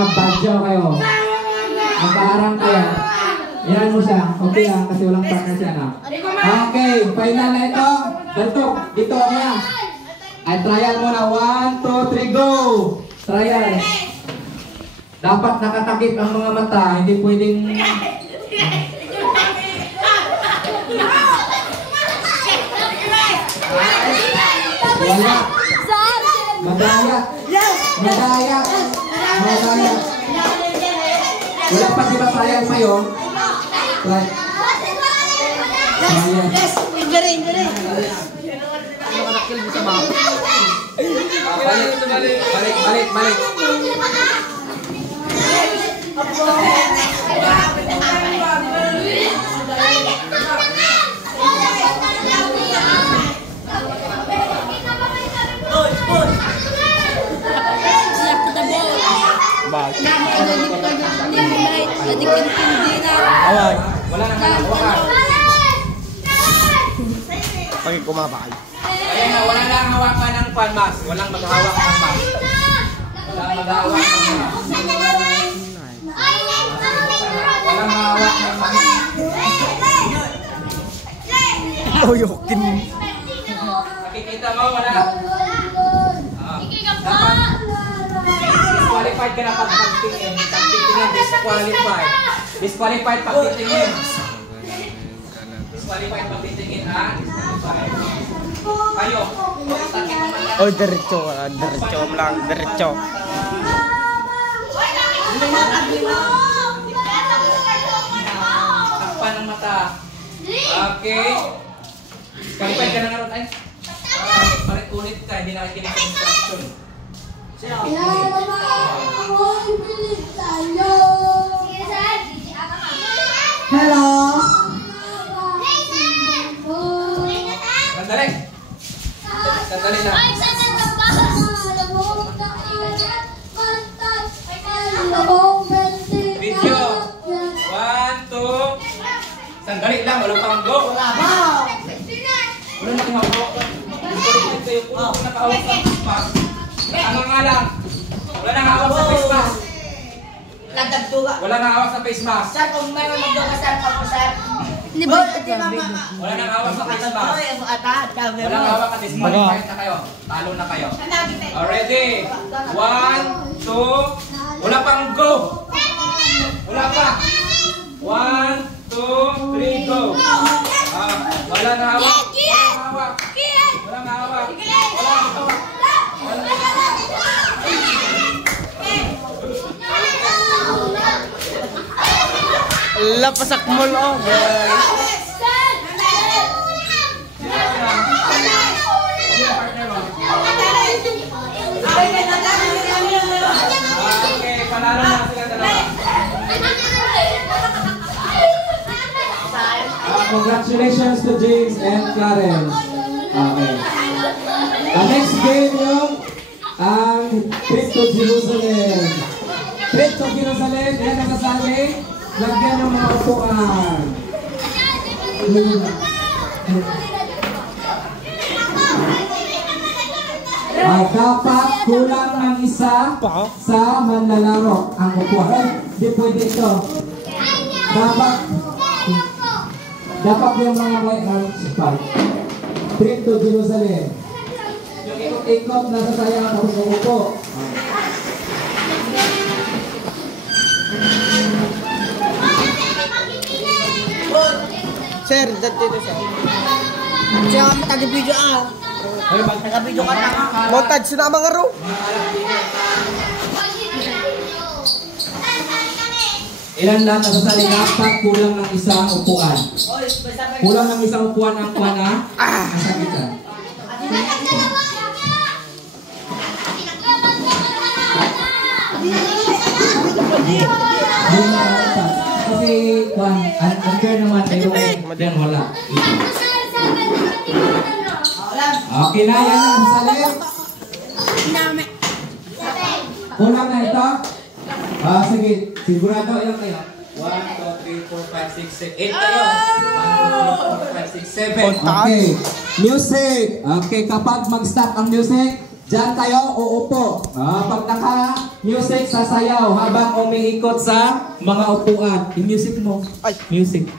mga badyo kayo. Magkaharang kayo. Yan mo siya. Okay lang kasi walang partner siya na. Okay, final na ito. Ganito, dito kaya. Ay, trial muna. 1, 2, 3, go! Trial. Dapat nakatakip ang mga mata. Hindi pwedeng... Wala. Madaya. Madaya. Madaya. Wala pa di ba trial pa yun? Right. Trial. Balik. Wala nang hawakan. Pagin kumabay. Ayan na, wala lang hawakan ng palmas. Walang maghawak ng mas. Walang maghawak ng mas. Walang hawak ng mas. Uyukin. Nakikita mo, wala. Disqualified ka na pag pagtingin. Pagtingin, disqualified. Disqualified pag titingin. Disqualified pag titingin, ha? Disqualified. Kayo. Oh, diretso lang, diretso. Takpan ng mata. Okay. Disqualified ka na nga ron, ay. Palit-ulit ka, hindi nakikinig sa instruction. Hello. Sandali lang. Video. 1, 2. Sandali lang, walang pang go. Wala nang hawak. Kayo po nakahawak sa face mask. Ano nga lang? Wala nang hawak sa face mask. Wala nang hawak sa face mask. Sir, kung may magdoga sir, sir. Wala nang hawak sa face mask. Wala nang hawak at disqualified na kayo. Talo na kayo. Ready? 1, 2. Wala pang go. Wala pa. 1, 2, 3, go. Wala nang hawak. Wala nang hawak. Lapasak mo lo. Okay, panalo na sila dalawa. Congratulations to James and Karen. Okay. The next game yung ang Trip to Jerusalem. Trip to Jerusalem, yan ang kasali. Lagyan ng mga upuan. Dapat kulang ng isa sa manlalaro ang upuan. Hindi pwede ito. Dapat yung mga may spot. Trip to Jerusalem. Yung ikot-ikot na sasayang tapos umupo. Sir, dito sir. Siya kami taga-video taga-video ka na. Montag, sinama nga ro. Ilan lahat ang sasali? Dapat kulang ng isang upuan. Kulang ng isang upuan ang kuha na nasakitan. Kasi unfair naman, pero wala. Okay na, yan ang sasali. Kulang na ito. Sige, sigurado ilang kayo? 1, 2, 3, 4, 5, 6, 7, 8 kayo. 1, 2, 3, 4, 5, 6, 7. Okay. Music. Okay, kapag mag-stop ang music, Diyan kayo uupo. Pag naka-music, sasayaw habang umiikot sa mga upuan. Yung music mo. Ay. Music.